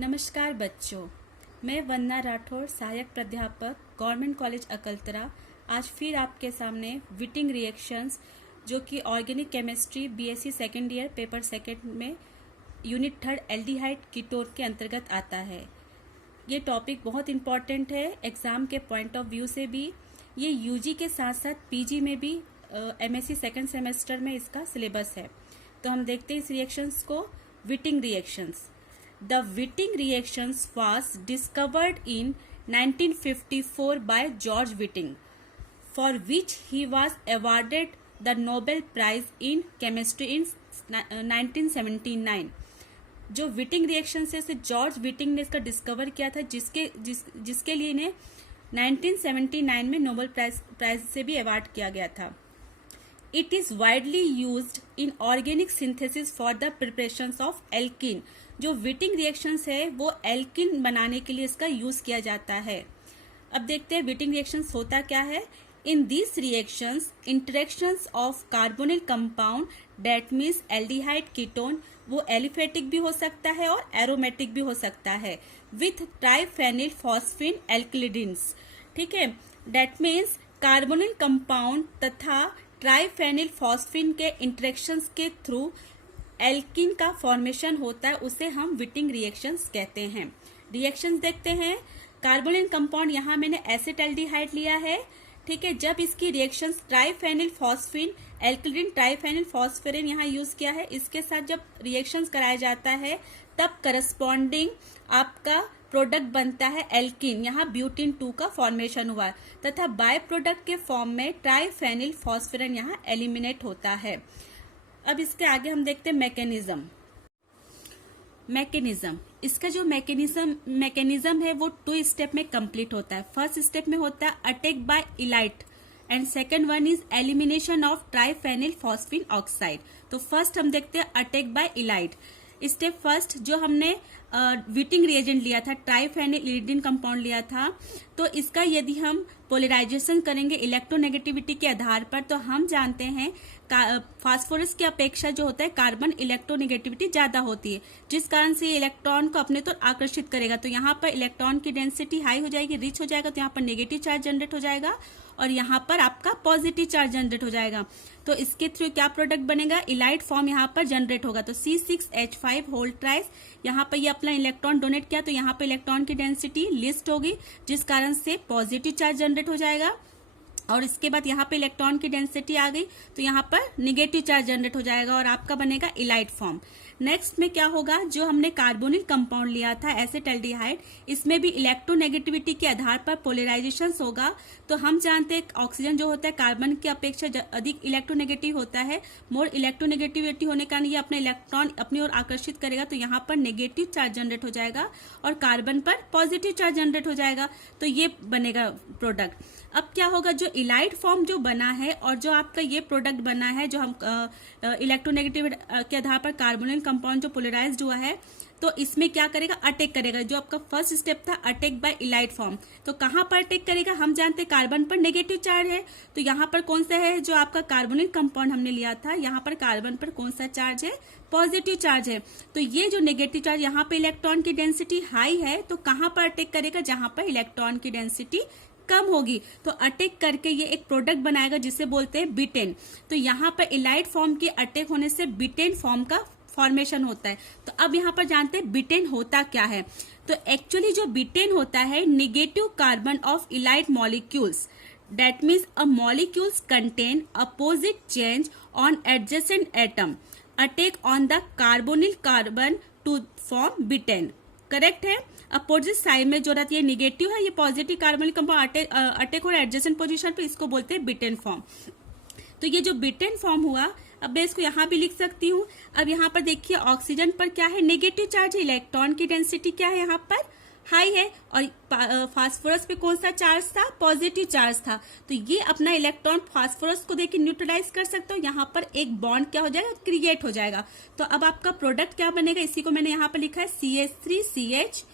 नमस्कार बच्चों, मैं वंदना राठौर, सहायक प्राध्यापक, गवर्नमेंट कॉलेज अकलतरा, आज फिर आपके सामने विटिंग रिएक्शंस जो कि organic chemistry BSc second year paper second में यूनिट थर्ड एल्डिहाइड कीटोन के अंतर्गत आता है। ये टॉपिक बहुत इम्पॉर्टेंट है एग्ज़ाम के पॉइंट ऑफ व्यू से भी। ये यूजी के साथ साथ पीजी में भी एमएससी सेकेंड सेमेस्टर में इसका सिलेबस है। तो हम देखते हैं इस रिएक्शंस को। विटिंग reactions. The Wittig reactions was discovered in 1954 by George Wittig, for which he was awarded the Nobel Prize in Chemistry in 1979। जो विटिंग रिएक्शन है उसे जॉर्ज विटिंग ने इसका डिस्कवर किया था, जिसके लिए इन्हें 1979 में नोबेल प्राइज से भी अवार्ड किया गया था। It is widely used in organic synthesis for the preparations of alkene। जो विटिंग रिएक्शंस है वो एल्किन बनाने के लिए इसका यूज किया जाता है। अब देखते हैं विटिंग रिएक्शंस होता क्या है। In this reactions interactions of carbonyl compound that means aldehyde ketone, वो एलिफेटिक भी हो सकता है और एरोमेटिक भी हो सकता है, विथ ट्राइफेनिल फॉस्फिन एल्किलिडिन्स। ठीक है, डेट मीन्स कार्बोनिल कंपाउंड तथा ट्राइफेनिल फॉस्फिन के इंटरेक्शंस के थ्रू एल्किन का फॉर्मेशन होता है, उसे हम विटिंग रिएक्शंस कहते हैं। रिएक्शंस देखते हैं। कार्बोनिल कंपाउंड, यहाँ मैंने एसिटाल्डिहाइड लिया है। ठीक है, जब इसकी रिएक्शंस ट्राइफेनिल फॉस्फिन एल्किलिन ट्राइफेनिल फॉस्फेरिन यहाँ यूज किया है, इसके साथ जब रिएक्शंस कराया जाता है तब करस्पॉन्डिंग आपका प्रोडक्ट बनता है एल्किन। यहाँ ब्यूटीन 2 का फॉर्मेशन हुआ तथा बाय प्रोडक्ट के फॉर्म में ट्राइफेनिल फॉस्फेरिन यहाँ एलिमिनेट होता है। अब इसके आगे हम देखते हैं मैकेनिज्म। इसका जो मैकेनिज्म है वो 2 स्टेप में कंप्लीट होता है। फर्स्ट स्टेप में होता है attack by ylide and second one is elimination of triphenyl phosphine oxide. तो फर्स्ट हम देखते हैं attack by ylide. Step first, जो हमने विटिंग रिएजेंट लिया था, ट्राइफेनिल इरिडिन कंपाउंड लिया था, तो इसका यदि हम पोलराइजेशन करेंगे इलेक्ट्रोनेगेटिविटी के आधार पर, तो हम जानते हैं फास्फोरस की अपेक्षा जो होता है कार्बन इलेक्ट्रोनेगेटिविटी ज्यादा होती है, जिस कारण से इलेक्ट्रॉन को अपने तो आकर्षित करेगा। तो यहाँ पर इलेक्ट्रॉन की डेंसिटी हाई हो जाएगी, रिच हो जाएगा, तो यहाँ पर नेगेटिव चार्ज जनरेट हो जाएगा और यहाँ पर आपका पॉजिटिव चार्ज जनरेट हो जाएगा। तो इसके थ्रू क्या प्रोडक्ट बनेगा, इलाइट फॉर्म यहाँ पर जनरेट होगा। तो C6H5 होल ट्राइस, यहाँ पर ये अपना इलेक्ट्रॉन डोनेट किया, तो यहाँ पर इलेक्ट्रॉन की डेंसिटी लिस्ट होगी, जिस कारण से पॉजिटिव चार्ज जनरेट हो जाएगा। और इसके बाद यहाँ पे इलेक्ट्रॉन की डेंसिटी आ गई, तो यहाँ पर निगेटिव चार्ज जनरेट हो जाएगा और आपका बनेगा इलाइट फॉर्म। नेक्स्ट में क्या होगा, जो हमने कार्बोनिल कंपाउंड लिया था एसिटाल्डिहाइड, इसमें भी इलेक्ट्रोनेगेटिविटी के आधार पर पोलराइजेशन होगा। तो हम जानते हैं ऑक्सीजन जो होता है कार्बन की अपेक्षा अधिक इलेक्ट्रोनेगेटिव होता है। मोर इलेक्ट्रोनेगेटिविटी होने के कारण ये अपना इलेक्ट्रॉन अपनी ओर आकर्षित करेगा, तो यहाँ पर नेगेटिव चार्ज जनरेट हो जाएगा और कार्बन पर पॉजिटिव चार्ज जनरेट हो जाएगा। तो ये बनेगा प्रोडक्ट। अब क्या होगा, जो इलाइट फॉर्म जो बना है और जो आपका ये प्रोडक्ट बना है, जो हम इलेक्ट्रोनेगेटिविटी के आधार पर कार्बोनिल कंपाउंड जो पोलराइज्ड हुआ है, तो इसमें क्या करेगा, अटैक करेगा। जो आपका फर्स्ट स्टेप था अटैक बाय इलाइट फॉर्म, तो कहां पर अटैक करेगा, हम जानते हैं कार्बन पर नेगेटिव चार्ज है, तो यहाँ पर कौन सा है, जो आपका कार्बोनिल कंपाउंड हमने लिया था, यहाँ पर कार्बन पर कौन सा चार्ज है, पॉजिटिव चार्ज है। तो ये जो नेगेटिव चार्ज, यहाँ पे इलेक्ट्रॉन की डेंसिटी हाई है, तो कहां पर अटैक करेगा, जहां पर इलेक्ट्रॉन की डेंसिटी कम होगी, तो अटैक करके ये एक प्रोडक्ट बनाएगा जिसे बोलते हैं बिटेन। तो यहाँ पर इलाइट फॉर्म के अटैक होने से बिटेन फॉर्म का फॉर्मेशन होता है। तो अब यहाँ पर जानते हैं बिटेन होता क्या है। तो एक्चुअली जो बिटेन होता है, negative carbon of ylide molecules, that means a molecules contain opposite change on adjacent atom attack on the carbonyl carbon to form betaine. Correct है। अपोजिट साइड में जो रहती है निगेटिव है, ये पॉजिटिव कार्बोनिल कंपाउंड अटैक और adjacent position पे, इसको बोलते हैं बिटेन फॉर्म। तो ये जो बिटेन फॉर्म हुआ, अब मैं इसको यहाँ भी लिख सकती हूँ। अब यहाँ पर देखिए ऑक्सीजन पर क्या है, नेगेटिव चार्ज है, इलेक्ट्रॉन की डेंसिटी क्या है, यहाँ पर हाई है, और फास्फोरस पे कौन सा चार्ज था, पॉजिटिव चार्ज था। तो ये अपना इलेक्ट्रॉन फास्फोरस को देके न्यूट्रलाइज कर सकते हो, यहाँ पर एक बॉन्ड क्या हो जाएगा, क्रिएट हो जाएगा। तो अब आपका प्रोडक्ट क्या बनेगा, इसी को मैंने यहाँ पर लिखा है CH3CH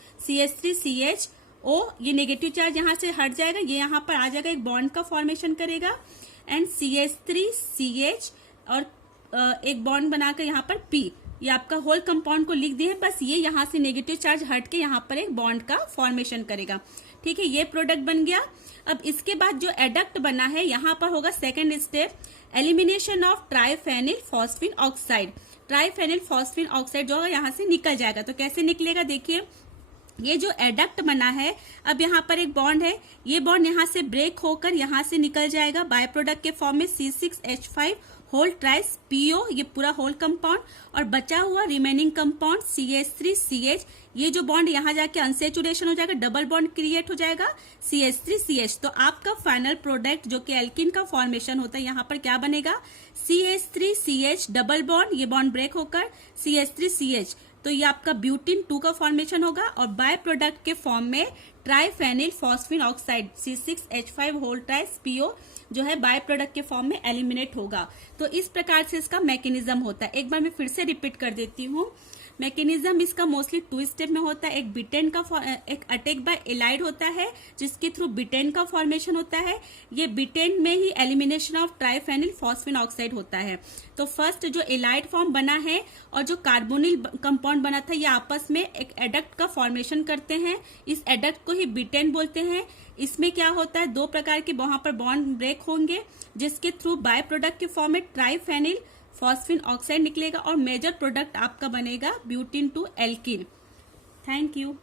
ये नेगेटिव चार्ज यहाँ से हट जाएगा, ये यहाँ पर आ जाएगा, एक बॉन्ड का फॉर्मेशन करेगा, एंड CH3CH और एक बॉन्ड बनाकर यहाँ पर P, ये आपका होल कंपाउंड को लिख दिए हैं, बस ये यहाँ से नेगेटिव चार्ज हट के यहाँ पर एक बॉन्ड का फॉर्मेशन करेगा। ठीक है, ये प्रोडक्ट बन गया। अब इसके बाद जो एडक्ट बना है यहाँ पर होगा second step, elimination of triphenyl phosphine oxide. Triphenyl phosphine oxide जो है यहाँ से निकल जाएगा। तो कैसे निकलेगा, देखिए ये जो एडक्ट बना है, अब यहाँ पर एक बॉन्ड है, ये बॉन्ड यहाँ से ब्रेक होकर यहाँ से निकल जाएगा बाय प्रोडक्ट के फॉर्म में C6H5 होल ट्राइस PO, ये पूरा होल कंपाउंड, और बचा हुआ रिमेनिंग कंपाउंड CH3CH, ये जो बॉन्ड यहाँ जाके अनसेचुरेशन हो जाएगा, डबल बॉन्ड क्रिएट हो जाएगा CH3CH। तो आपका फाइनल प्रोडक्ट जो कि एल्किन का फॉर्मेशन होता है, यहाँ पर क्या बनेगा, CH3CH डबल बॉन्ड, ये बॉन्ड ब्रेक होकर CH3CH, तो ये आपका ब्यूटीन 2 का फॉर्मेशन होगा, और बाय प्रोडक्ट के फॉर्म में ट्राइफेनिल phosphine oxide C6H5 whole ट्राइस PO जो है बाय प्रोडक्ट के फॉर्म में एलिमिनेट होगा। तो इस प्रकार से इसका मैकेनिज्म होता है। एक बार मैं फिर से रिपीट कर देती हूँ। मैकेनिज्म इसका मोस्टली 2 स्टेप में होता है। एक बिटेन का एक अटैक बाय एलाइड होता है जिसके थ्रू बिटेन का फॉर्मेशन होता है। ये बिटेन में ही elimination of triphenyl phosphine oxide होता है। तो फर्स्ट जो एलाइड फॉर्म बना है और जो कार्बोनिल कंपाउंड बना था, ये आपस में एक एडक्ट का फॉर्मेशन करते हैं। इस एडक्ट को ही बिटेन बोलते हैं। इसमें क्या होता है, 2 प्रकार के वहां पर बॉन्ड ब्रेक होंगे जिसके थ्रू बाय प्रोडक्ट के फॉर्म में ट्राइफेनिल फॉस्फिन ऑक्साइड निकलेगा और मेजर प्रोडक्ट आपका बनेगा ब्यूटीन 2 एल्किन। Thank you.